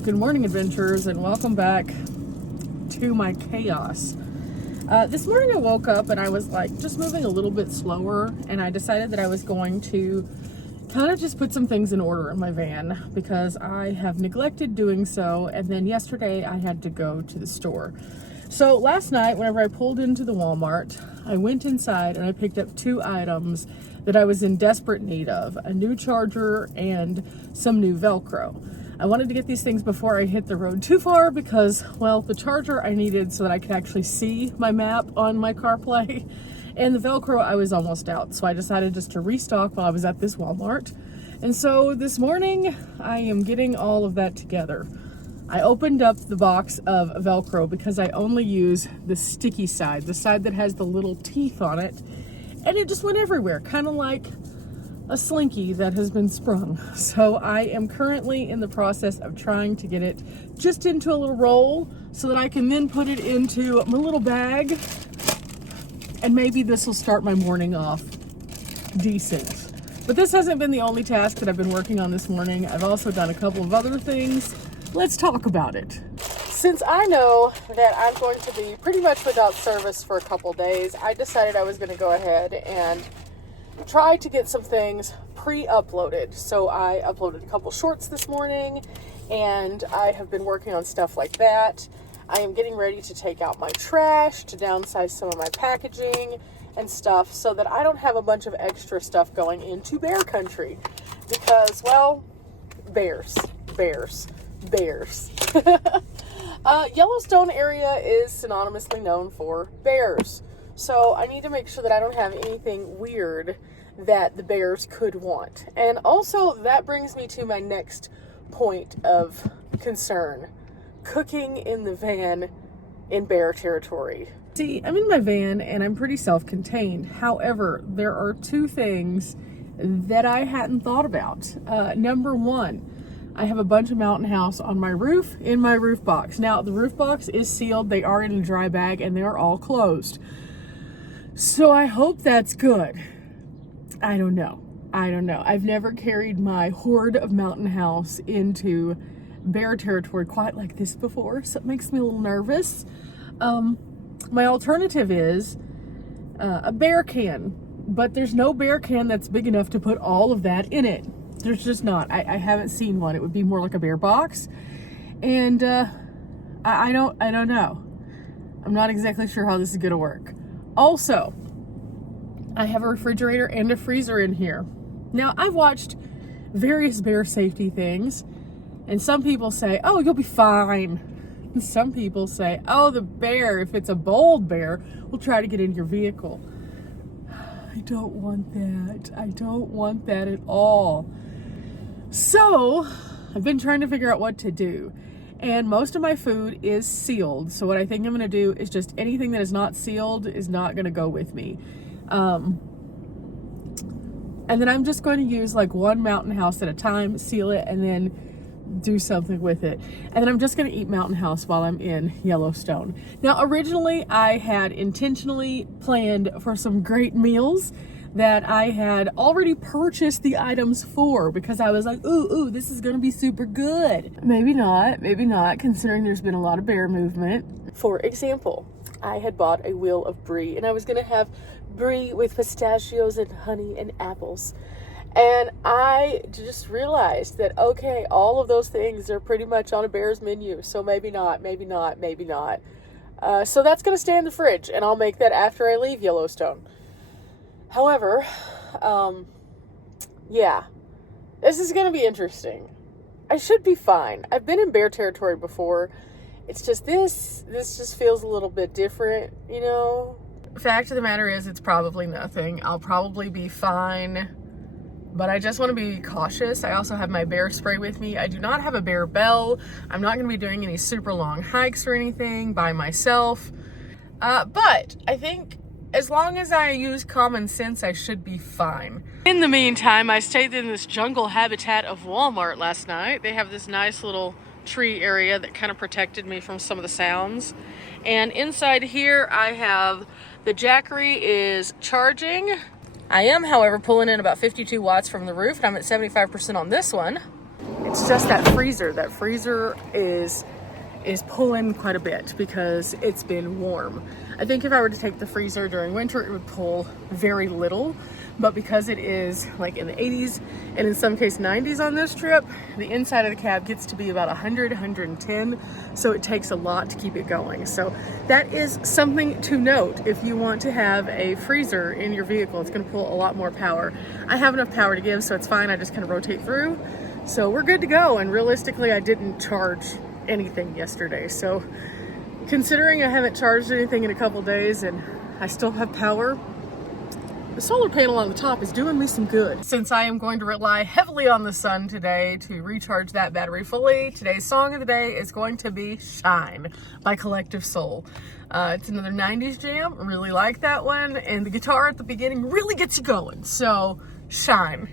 Good morning, adventurers, and welcome back to my chaos. This morning I woke up and I was like just moving a little bit slower, and I decided that I was going to kind of just put some things in order in my van because I have neglected doing so. And then yesterday I had to go to the store. So last night, whenever I pulled into the Walmart, I went inside and I picked up two items that I was in desperate need of: a new charger and some new Velcro. I wanted to get these things before I hit the road too far because, well, the charger I needed so that I could actually see my map on my CarPlay, and the Velcro I was almost out. So I decided just to restock while I was at this Walmart. And so this morning I am getting all of that together. I opened up the box of Velcro because I only use the sticky side, the side that has the little teeth on it, and it just went everywhere, kind of like a slinky that has been sprung. So I am currently in the process of trying to get it just into a little roll so that I can then put it into my little bag, and maybe this will start my morning off decent. But this hasn't been the only task that I've been working on this morning. I've also done a couple of other things. Let's talk about it. Since I know that I'm going to be pretty much without service for a couple days, I decided I was going to go ahead and try to get some things pre-uploaded. So I uploaded a couple shorts this morning, and I have been working on stuff like that. I am getting ready to take out my trash, to downsize some of my packaging and stuff so that I don't have a bunch of extra stuff going into bear country because, well, bears. Yellowstone area is synonymously known for bears. So I need to make sure that I don't have anything weird that the bears could want. And also that brings me to my next point of concern: cooking in the van in bear territory. See, I'm in my van and I'm pretty self-contained. However, there are two things that I hadn't thought about. Number one, I have a bunch of Mountain House on my roof in my roof box. Now, the roof box is sealed. They are in a dry bag and they are all closed. So I hope that's good. I don't know. I've never carried my hoard of Mountain House into bear territory quite like this before, so it makes me a little nervous. My alternative is a bear can, but there's no bear can that's big enough to put all of that in it. There's just not. I haven't seen one. It would be more like a bear box, and I don't know. I'm not exactly sure how this is gonna work. Also, I have a refrigerator and a freezer in here. Now, I've watched various bear safety things, and some people say, oh, you'll be fine. And some people say, oh, the bear, if it's a bold bear, will try to get in your vehicle. I don't want that. I don't want that at all. So, I've been trying to figure out what to do. And most of my food is sealed. So what I think I'm going to do is just anything that is not sealed is not going to go with me. And then I'm just going to use like one Mountain House at a time, seal it, and then do something with it. And then I'm just going to eat Mountain House while I'm in Yellowstone. Now, originally I had intentionally planned for some great meals that I had already purchased the items for because I was like, ooh, this is going to be super good. Maybe not, considering there's been a lot of bear movement. For example, I had bought a wheel of brie, and I was going to have brie with pistachios and honey and apples. And I just realized that, okay, all of those things are pretty much on a bear's menu. So maybe not. So that's going to stay in the fridge, and I'll make that after I leave Yellowstone. However, yeah, this is going to be interesting. I should be fine. I've been in bear territory before. It's just this just feels a little bit different, you know? Fact of the matter is, it's probably nothing. I'll probably be fine, but I just want to be cautious. I also have my bear spray with me. I do not have a bear bell. I'm not going to be doing any super long hikes or anything by myself. But I think as long as I use common sense, I should be fine. In the meantime, I stayed in this jungle habitat of Walmart last night. They have this nice little tree area that kind of protected me from some of the sounds. And inside here, I have the Jackery is charging. I am, however, pulling in about 52 watts from the roof, and I'm at 75% on this one. It's just that freezer. That freezer is pulling quite a bit because it's been warm. I think if I were to take the freezer during winter, it would pull very little, but because it is like in the 80s and in some case 90s on this trip, the inside of the cab gets to be about 100, 110, so it takes a lot to keep it going. So that is something to note. If you want to have a freezer in your vehicle, it's going to pull a lot more power. I have enough power to give, so it's fine. I just kind of rotate through. So we're good to go, and realistically, I didn't charge anything yesterday. So considering I haven't charged anything in a couple days and I still have power, the solar panel on the top is doing me some good. Since I am going to rely heavily on the sun today to recharge that battery fully, today's song of the day is going to be Shine by Collective Soul. It's another 90s jam. I really like that one, and the guitar at the beginning really gets you going. So Shine.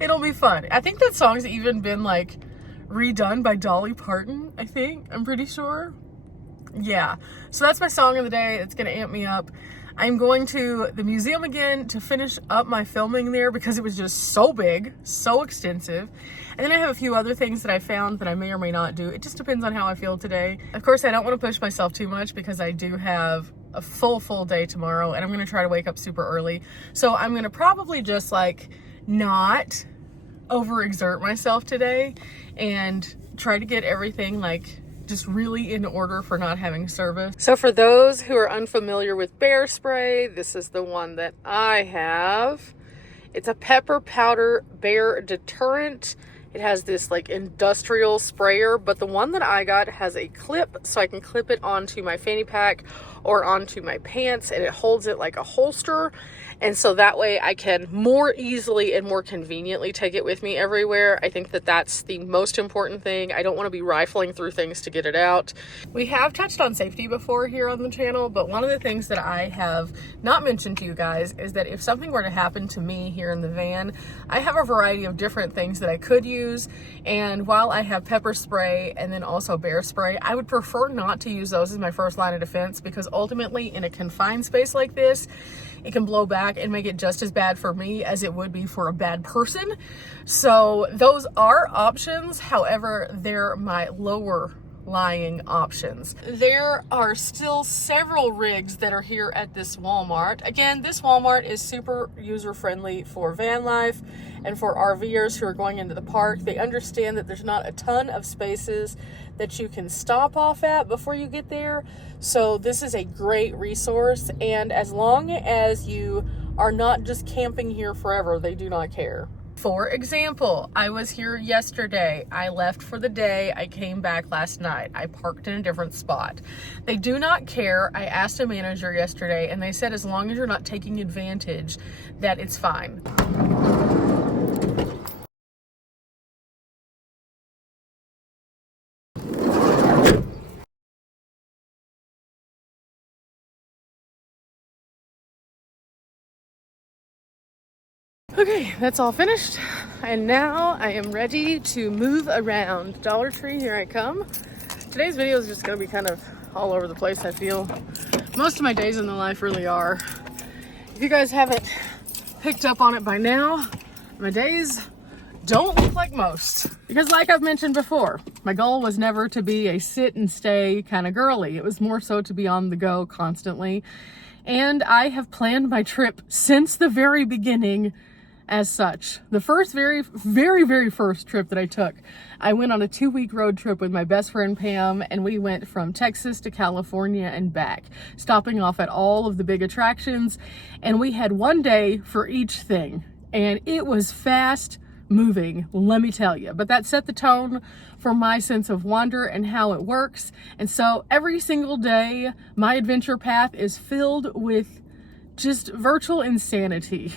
It'll be fun. I think that song's even been like redone by Dolly Parton, I think. I'm pretty sure. Yeah. So that's my song of the day. It's going to amp me up. I'm going to the museum again to finish up my filming there because it was just so big, so extensive. And then I have a few other things that I found that I may or may not do. It just depends on how I feel today. Of course, I don't want to push myself too much because I do have a full day tomorrow, and I'm going to try to wake up super early. So I'm going to probably just like not overexert myself today and try to get everything like just really in order for not having service. So for those who are unfamiliar with bear spray, this is the one that I have. It's a pepper powder bear deterrent. It has this like industrial sprayer, but the one that I got has a clip, so I can clip it onto my fanny pack or onto my pants, and it holds it like a holster. And so that way I can more easily and more conveniently take it with me everywhere. I think that that's the most important thing. I don't want to be rifling through things to get it out. We have touched on safety before here on the channel, but one of the things that I have not mentioned to you guys is that if something were to happen to me here in the van, I have a variety of different things that I could use. And while I have pepper spray and then also bear spray, I would prefer not to use those as my first line of defense, because ultimately in a confined space like this, it can blow back and make it just as bad for me as it would be for a bad person. So those are options. However, they're my lower lying options. There are still several rigs that are here at this Walmart. Again, this Walmart is super user-friendly for van life and for RVers who are going into the park. They understand that there's not a ton of spaces that you can stop off at before you get there. So this is a great resource, and as long as you are not just camping here forever, they do not care. For example, I was here yesterday. I left for the day. I came back last night. I parked in a different spot. They do not care. I asked a manager yesterday, and they said as long as you're not taking advantage, that it's fine. Okay, that's all finished, and now I am ready to move around. Dollar Tree, here I come. Today's video is just going to be kind of all over the place, I feel. Most of my days in the life really are. If you guys haven't picked up on it by now, my days don't look like most. Because like I've mentioned before, my goal was never to be a sit and stay kind of girly. It was more so to be on the go constantly. And I have planned my trip since the very beginning as such. The very first trip that I took, I went on a 2-week road trip with my best friend Pam, and we went from Texas to California and back, stopping off at all of the big attractions, and we had one day for each thing, and it was fast moving, let me tell you. But that set the tone for my sense of wonder and how it works. And so every single day, my adventure path is filled with just virtual insanity.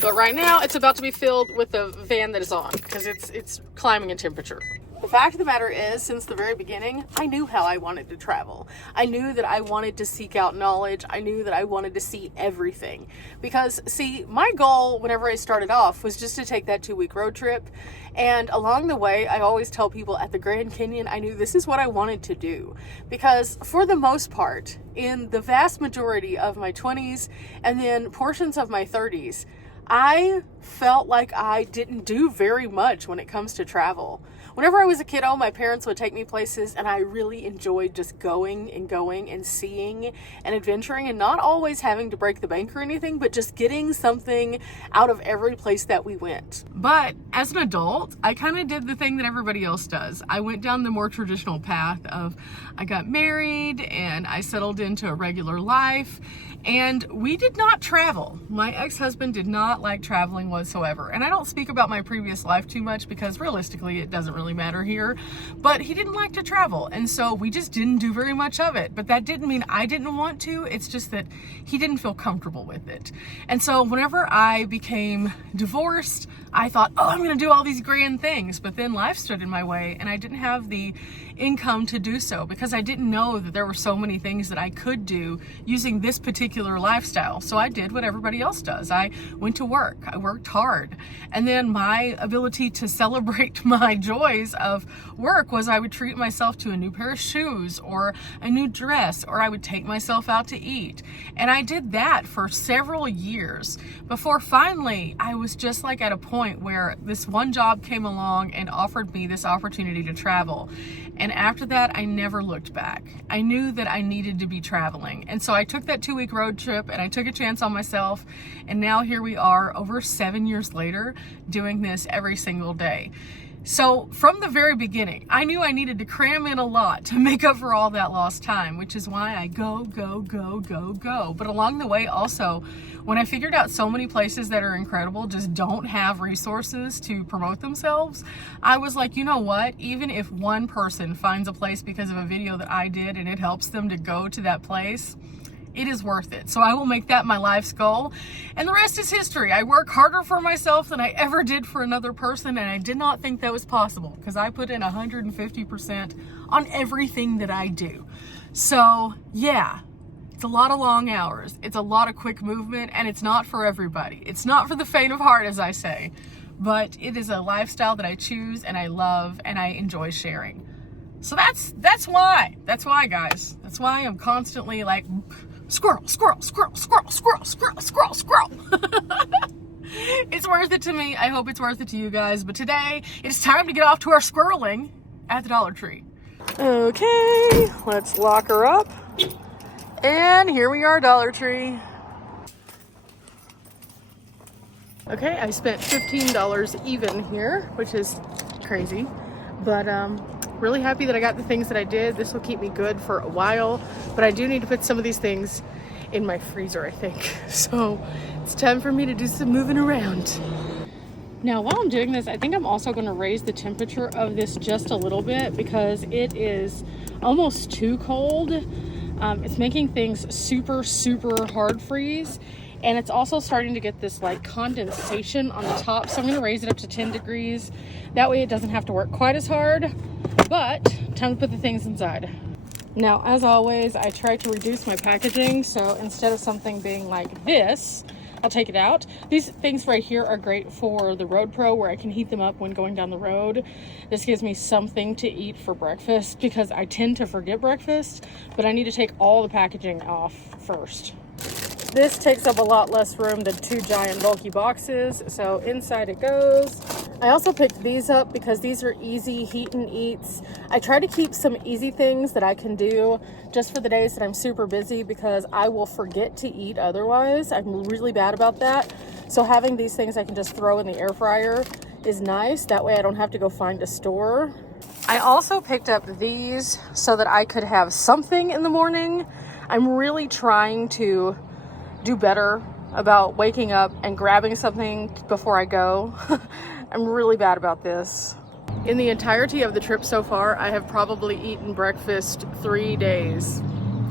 But right now, it's about to be filled with the van that is on, because it's climbing in temperature. The fact of the matter is, since the very beginning, I knew how I wanted to travel. I knew that I wanted to seek out knowledge. I knew that I wanted to see everything. Because, see, my goal whenever I started off was just to take that 2-week road trip. And along the way, I always tell people at the Grand Canyon, I knew this is what I wanted to do. Because for the most part, in the vast majority of my 20s and then portions of my 30s, I felt like I didn't do very much when it comes to travel. Whenever I was a kiddo, my parents would take me places, and I really enjoyed just going and seeing and adventuring, and not always having to break the bank or anything, but just getting something out of every place that we went. But as an adult, I kind of did the thing that everybody else does. I went down the more traditional path of I got married and I settled into a regular life, and we did not travel. My ex-husband did not like traveling whatsoever. And I don't speak about my previous life too much because realistically it doesn't really matter here. But he didn't like to travel. And so we just didn't do very much of it. But that didn't mean I didn't want to. It's just that he didn't feel comfortable with it. And so whenever I became divorced, I thought, oh, I'm going to do all these grand things. But then life stood in my way and I didn't have the income to do so because I didn't know that there were so many things that I could do using this particular lifestyle. So I did what everybody else does. I went to work. I worked hard. And then my ability to celebrate my joys of work was I would treat myself to a new pair of shoes or a new dress, or I would take myself out to eat. And I did that for several years before finally I was just like at a point where this one job came along and offered me this opportunity to travel. And after that, I never looked back. I knew that I needed to be traveling. And so I took that 2-week road trip and I took a chance on myself. And now here we are over 7 years later doing this every single day. So from the very beginning, I knew I needed to cram in a lot to make up for all that lost time, which is why I go. But along the way also, when I figured out so many places that are incredible just don't have resources to promote themselves, I was like, you know what? Even if one person finds a place because of a video that I did and it helps them to go to that place, it is worth it. So I will make that my life's goal. And the rest is history. I work harder for myself than I ever did for another person. And I did not think that was possible because I put in 150% on everything that I do. So yeah, it's a lot of long hours. It's a lot of quick movement, and it's not for everybody. It's not for the faint of heart, as I say, but it is a lifestyle that I choose and I love and I enjoy sharing. So that's why, guys. That's why I'm constantly like, squirrel. It's worth it to me. I hope it's worth it to you guys. But today, it's time to get off to our squirreling at the Dollar Tree. Okay, let's lock her up. And here we are, Dollar Tree. Okay, I spent $15 even here, which is crazy. But really happy that I got the things that I did. This will keep me good for a while, but I do need to put some of these things in my freezer, I think. So it's time for me to do some moving around. Now, while I'm doing this, I think I'm also going to raise the temperature of this just a little bit because it is almost too cold. It's making things super hard freeze. And it's also starting to get this like condensation on the top. So I'm going to raise it up to 10 degrees. That way it doesn't have to work quite as hard. But time to put the things inside. Now, as always, I try to reduce my packaging. So instead of something being like this, I'll take it out. These things right here are great for the Road Pro where I can heat them up when going down the road. This gives me something to eat for breakfast because I tend to forget breakfast, but I need to take all the packaging off first. This takes up a lot less room than 2 giant bulky boxes, so inside it goes. I also picked these up because these are easy heat and eats. I try to keep some easy things that I can do just for the days that I'm super busy because I will forget to eat otherwise. I'm really bad about that. So having these things I can just throw in the air fryer is nice. That way I don't have to go find a store. I also picked up these so that I could have something in the morning. I'm really trying to do better about waking up and grabbing something before I go. I'm really bad about this. In the entirety of the trip so far, I have probably eaten breakfast 3 days.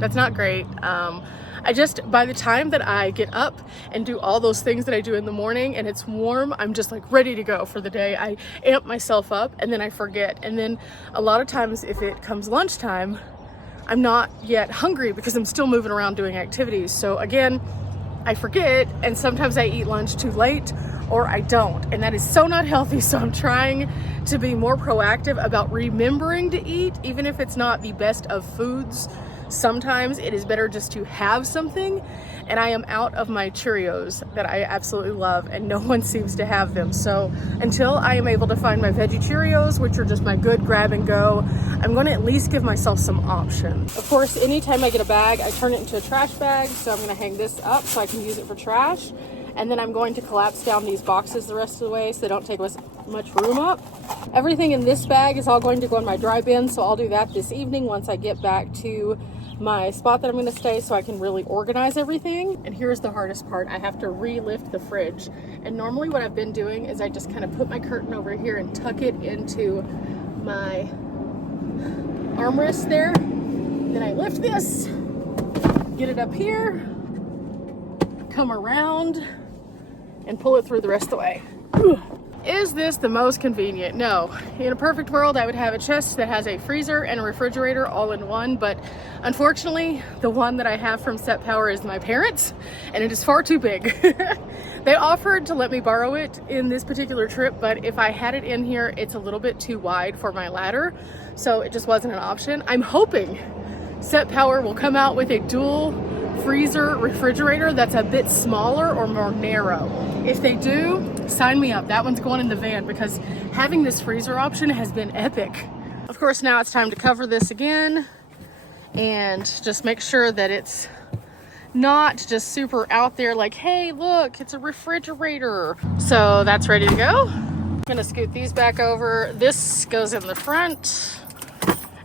That's not great. By the time that I get up and do all those things that I do in the morning and it's warm, I'm just like ready to go for the day. I amp myself up and then I forget. And then a lot of times if it comes lunchtime, I'm not yet hungry because I'm still moving around doing activities. So again, I forget, and sometimes I eat lunch too late or I don't. And that is so not healthy. So I'm trying to be more proactive about remembering to eat, even if it's not the best of foods. sometimes it is better just to have something, and I am out of my Cheerios that I absolutely love, and no one seems to have them. So until I am able to find my veggie Cheerios, which are just my good grab and go, I'm going to at least give myself some options. Of course, anytime I get a bag, I turn it into a trash bag. So I'm going to hang this up so I can use it for trash. And then I'm going to collapse down these boxes the rest of the way so they don't take much room up. Everything in this bag is all going to go in my dry bin, so I'll do that this evening once I get back to my spot that I'm going to stay so I can really organize everything. And here's the hardest part. I have to re-lift the fridge. And normally what I've been doing is I just kind of put my curtain over here and tuck it into my armrest there. Then I lift this, get it up here, come around, and pull it through the rest of the way. Is this the most convenient? No. In a perfect world, I would have a chest that has a freezer and a refrigerator all in one, but unfortunately, the one that I have from Set Power is my parents', and it is far too big. They offered to let me borrow it in this particular trip, but if I had it in here, it's a little bit too wide for my ladder, so it just wasn't an option. I'm hoping Set Power will come out with a dual freezer refrigerator that's a bit smaller or more narrow. If they do, sign me up. That one's going in the van because having this freezer option has been epic. Of course, now it's time to cover this again and just make sure that it's not just super out there like, hey, look, it's a refrigerator. So that's ready to go. I'm gonna scoot these back over. This goes in the front,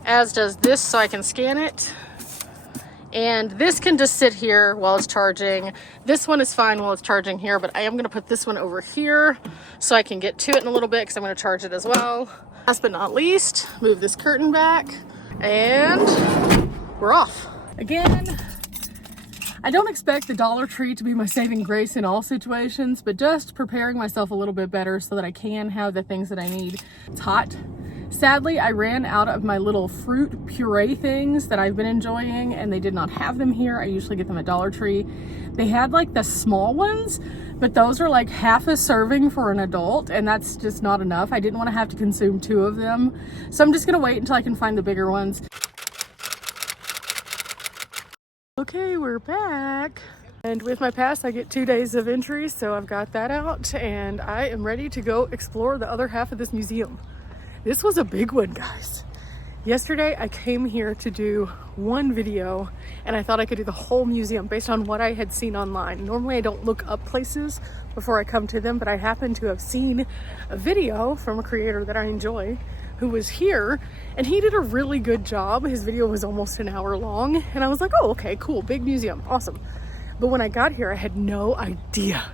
as does this, so I can scan it. And this can just sit here while it's charging. This one is fine while it's charging here, but I am gonna put this one over here so I can get to it in a little bit because I'm gonna charge it as well. Last but not least, move this curtain back and we're off. Again, I don't expect the Dollar Tree to be my saving grace in all situations, but just preparing myself a little bit better so that I can have the things that I need. It's hot. Sadly, I ran out of my little fruit puree things that I've been enjoying, and they did not have them here. I usually get them at Dollar Tree. They had like the small ones, but those are like half a serving for an adult, and that's just not enough. I didn't want to have to consume 2 of them. So I'm just gonna wait until I can find the bigger ones. Okay, we're back. And with my pass, I get 2 days of entry, so I've got that out, and I am ready to go explore the other half of this museum. This was a big one, guys. Yesterday, I came here to do one video, and I thought I could do the whole museum based on what I had seen online. Normally, I don't look up places before I come to them, but I happened to have seen a video from a creator that I enjoy who was here, and he did a really good job. His video was almost an hour long, and I was like, oh, okay, cool, big museum, awesome. But when I got here, I had no idea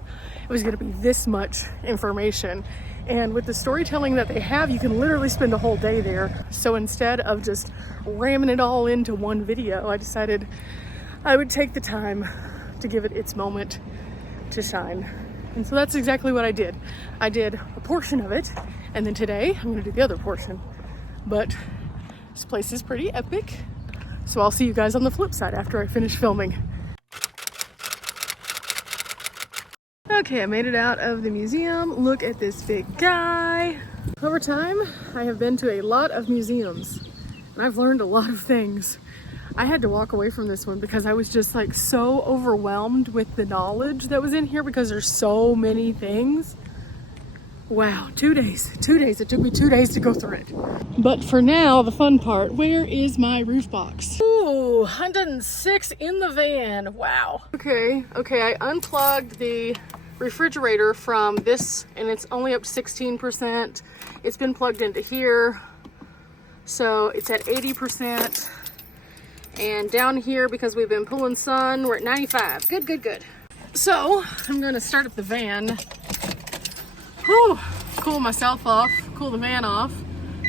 it was gonna be this much information. And with the storytelling that they have, you can literally spend a whole day there. So instead of just ramming it all into one video, I decided I would take the time to give it its moment to shine. And so that's exactly what I did. I did a portion of it, and then today I'm gonna do the other portion. But this place is pretty epic. So I'll see you guys on the flip side after I finish filming. Okay, I made it out of the museum. Look at this big guy. Over time, I have been to a lot of museums, and I've learned a lot of things. I had to walk away from this one because I was just like so overwhelmed with the knowledge that was in here because there's so many things. Wow, 2 days. 2 days. It took me 2 days to go through it. But for now, the fun part, where is my roof box? Ooh, 106 in the van. Wow. Okay, I unplugged the refrigerator from this, and it's only up to 16%. It's been plugged into here, so it's at 80%. And down here, because we've been pulling sun, we're at 95. Good. So I'm gonna start up the van. Whew, cool myself off, cool the van off,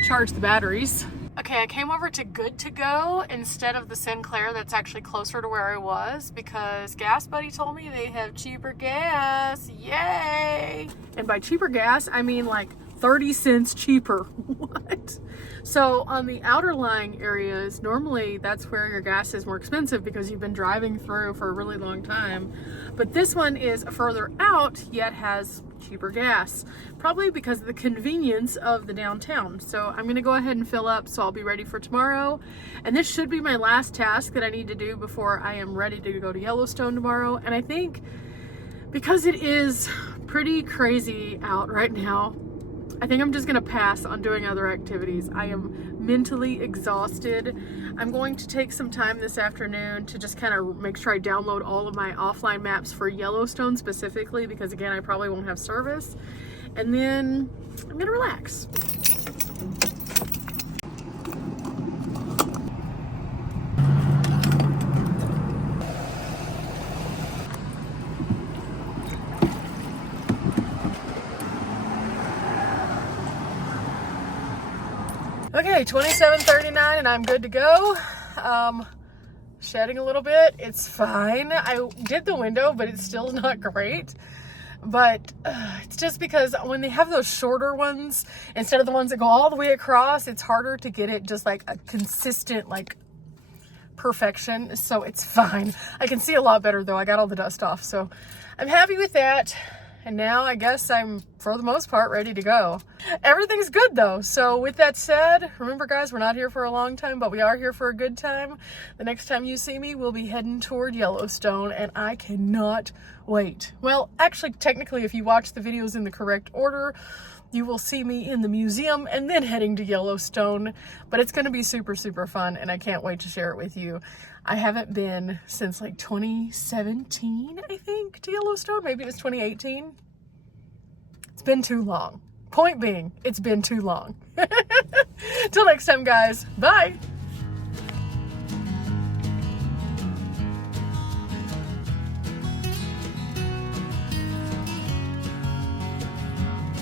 charge the batteries. Okay, I came over to Good to Go instead of the Sinclair that's actually closer to where I was because Gas Buddy told me they have cheaper gas. Yay! And by cheaper gas, I mean like 30 cents cheaper. What? So on the outer lying areas, normally that's where your gas is more expensive because you've been driving through for a really long time. But this one is further out, yet has cheaper gas, probably because of the convenience of the downtown. So I'm gonna go ahead and fill up so I'll be ready for tomorrow. And this should be my last task that I need to do before I am ready to go to Yellowstone tomorrow. And I think because it is pretty crazy out right now, I think I'm just gonna pass on doing other activities. I am mentally exhausted. I'm going to take some time this afternoon to just kind of make sure I download all of my offline maps for Yellowstone specifically, because again, I probably won't have service. And then I'm gonna relax. Okay, 27:39 and I'm good to go. Shedding a little bit, it's fine. I did the window, but it's still not great. But it's just because when they have those shorter ones, instead of the ones that go all the way across, it's harder to get it just like a consistent, like, perfection. So it's fine. I can see a lot better though. I got all the dust off, so I'm happy with that. And now I guess I'm, for the most part, ready to go. Everything's good though. So with that said, remember guys, we're not here for a long time, but we are here for a good time. The next time you see me, we'll be heading toward Yellowstone and I cannot wait. Well, actually, technically, if you watch the videos in the correct order, you will see me in the museum and then heading to Yellowstone, but it's gonna be super, super fun and I can't wait to share it with you. I haven't been since like 2017, I think, to Yellowstone. Maybe it was 2018. It's been too long. Point being, it's been too long. Till next time, guys. Bye.